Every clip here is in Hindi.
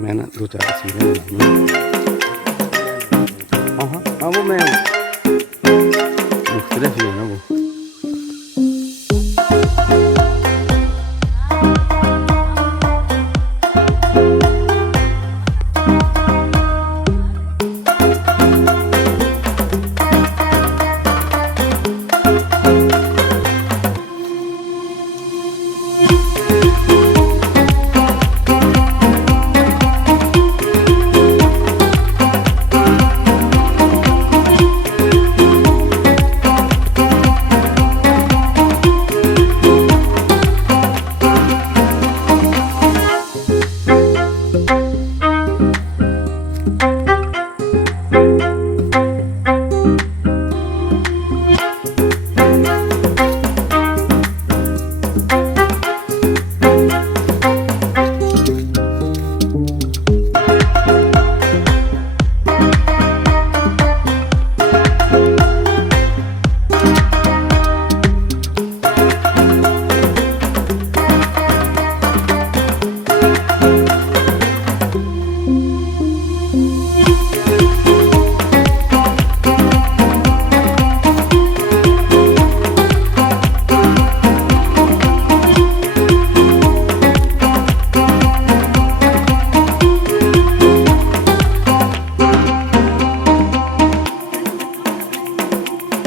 मैं ना 2-4 तस्वीरें बनाई। हाँ हाँ हाँ, वो मैं मुख्तलिफ ही है ना वो।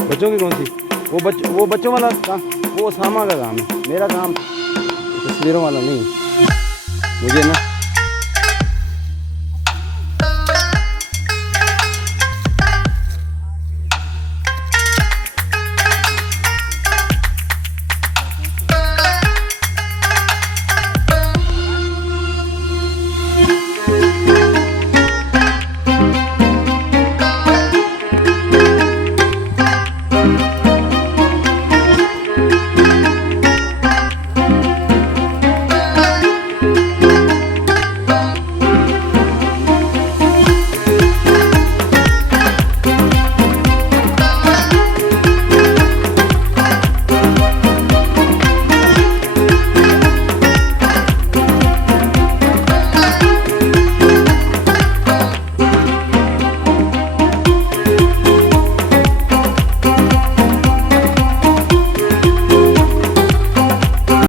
बच्चों की कौन सी? वो बच्चों वाला काम, वो सामा का काम है। मेरा काम तस्वीरों वाला नहीं, मुझे ना